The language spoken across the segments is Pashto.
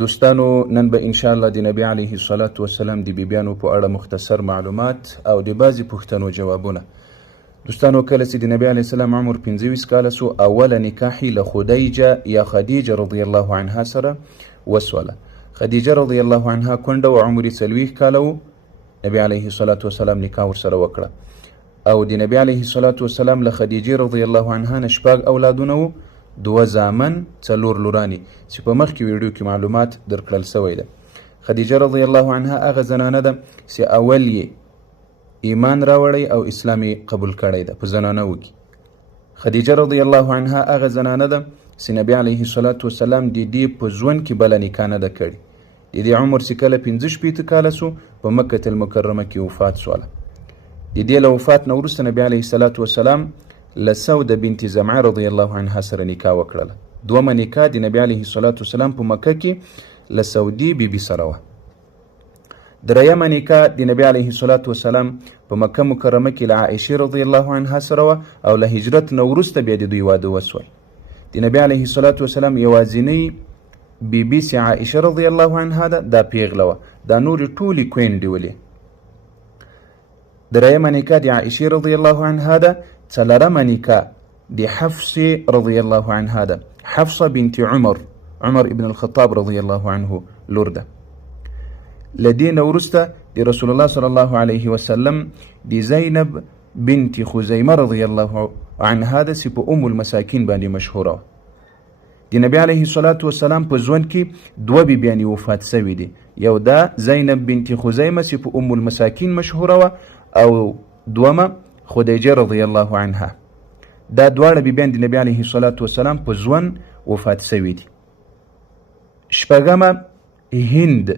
دوستانو نن به ان شاء الله د نبی علیه الصلاة والسلام د بیبیانو په اړه مختصر معلومات او د بعضی پوښتنو جوابونه. دوستانو کله چې د نبی علیه السلام عمر 25 کاله سو اوله نکاح له خدیجه یا خدیجه رضی الله عنها سره وسوله. خدیجه رضی الله عنها کونډه او عمر 40 کاله و. نبی علیه الصلاة والسلام نکاح ورسره وکړه او د نبی علیه الصلاة والسلام له خدیجه رضی الله عنها نشپاږ اولادونه و، 2 زامن 4 لورانی چې په مخکې ویډیو کې معلومات درکړل سوی ده. خدیجه رضی الله عنها هغه زنانه ده چې اول یې ایمان راوړی او اسلام قبول کړی ده په زنانو کې. خدیجه رضی الله عنها هغه زنانه ده چې نبی علیه الصلاة والسلام د دې په ژوند کې بله نکاح نه ده کړې. د دې عمر چې کله 65 کاله سو په مکة المکرمه کې وفات سوله. د دې له وفات نه وروسته نبی علیه الصلاة والسلام له سوده بنت زمعه رضی الله عنها سره نکاح وکړله. دومه نکاح د نبی علیه الصلاة والسلام په مکه کې له سعودي بیبي سره وه. دریمه نکاح د نبی علیه الصلاة والسلام په مکه مکرمه کې له عایشه رضی الله عنها سره وه او له هجرت نه وروسته بیا د دوی واده وسول. د نبی علیه الصلاة والسلام یوازینۍ بیبي چې عایشه رضی الله عنها ده دا پیغله وه، دا نورې ټولې کوینډې ولې. دریمه نکاح د عایشې رضی الله عنها ده. څلرمه نکاح د حفصه رضی الله عنها ده. حفصه بنت عمر ابن الخطاب رضی الله عنه لور ده. له دې نه وروسته د رسول الله صلی الله علیه وسلم د زینب بنت خزیمه رضی الله عنها ده چې په المساکین باندې مشهوره وه. د نبی علیه الصلاة والسلام په ژوند کې 2 بیبیانې وفات سوي دي. یو دا زینب بنت خزیمه چې په المساکین مشهوره وه او دومه خدیجه رضی الله عنها. دا دواړه بیبیان د نبی علیه الصلاة والسلام په ژوند وفات سوي دي. شپږمه هند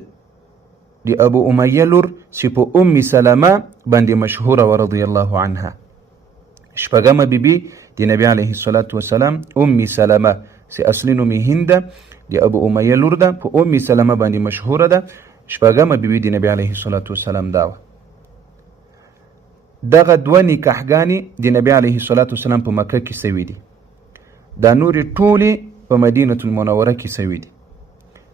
د ابو امیه لور چې په ام سلمه باندې مشهوره و رضی الله عنها. شپږمه بیبي د نبی علیه الصلاة والسلام ام سلمه چې اصلي نوم یې هند ده، د ابو امیه لور ده، په ام سلمه باندې مشهوره ده. شپږمه بیبي د نبی علیه الصلاة والسلام دا وه. دغه 2 نکاحګانې د نبی علیه الصلاة والسلام په مکه کې سوي دي. دا نورې ټولې په مدینة المنوره کې سوي دي.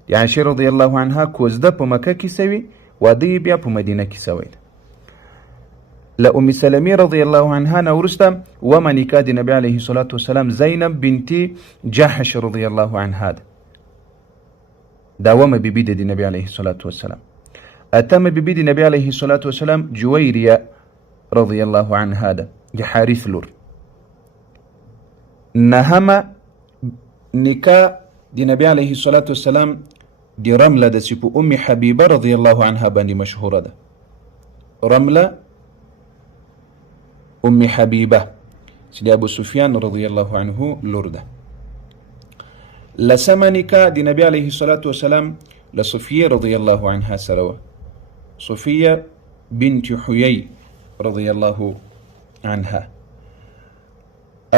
د عایشې رضی الله عنها کوزده په مکه کې سوي، واده یې بیا په مدینه کې سوی ده. له ام سلمې رضی الله عنها نه وروسته ومه نکاح د نبی علیه الصلاة والسلام زینب بنت جحش رضی الله عنها ده. دا ومه بیبي ده د نبی علیه الصلاة والسلام. اتمه بیبي د نبی علیه الصلاة والسلام جویریه رضی الله عنها ده، د حارث لور. نهمه نکاح د نبی علیه الصلاة والسلام د رمله ده چې په ام حبیبه رضی الله عنها باندې مشهوره ده. رمله ام حبیبه چې د ابو سفیان رضی الله عنه لور ده. لسمه نکاح د نبی علیه الصلاة والسلام له صفیه رضی الله عنها سره وه. صفیه بنت حیی رضی الله عنها.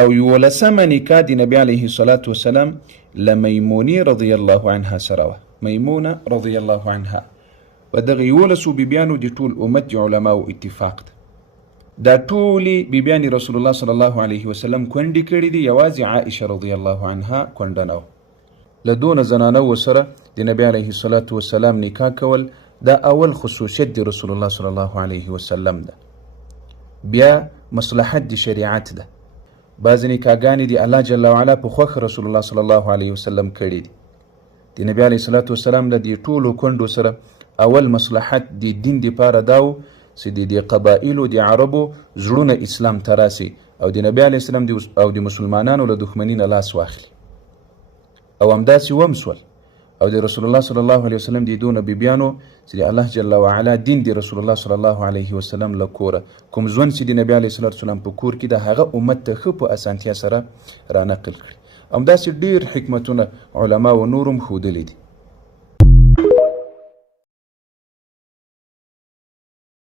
او 11مه نکاح د نبی علیه الصلاة والسلام لمیمونی رضی الله عنها سره وه. میمونه رضی الله عنها. و دغه 11 بیبیانو د ټول امت د علماو اتفاق ده. دا ټولې بیبیانې رسول الله صلی الله علیه وسلم کونډې کړي دي، یوازې عایشه رضی الله عنها کونډه نه وه. له دونه زنانو سره د نبی علیه الصلاة والسلام نکاح کول دا اول خصوصیت د رسول الله صلی الله علیه وسلم ده. بیا مصلحت د شریعت ده. بعضې نکاحګانې د الله جل وعلا په خوښه رسول الله صلی الله علیه وسلم کړي دي. د نبی علیه الصلاة والسلام له دې ټولو کونډو سره اول مصلحت د دین دپاره دا و چې د دې قبایلو د عربو زړونه اسلام ته راسي او د نبی علیه السلام او د مسلمانانو له دښمني نه لاس واخلي. او همداسې وم سول. او د رسول الله صلی الله علیه وسلم د دونه بیبیانو چې د الله جل وعلا دین د رسول الله صلی الله علیه وسلم له کوره کوم ژوند چې د نبی علیه الصلاة والسلام په کور کې د هغه امت ته ښه په اسانتیا سره رانقل کړي. همداسې ډېر حکمتونه علما و نورم ښودلي دي.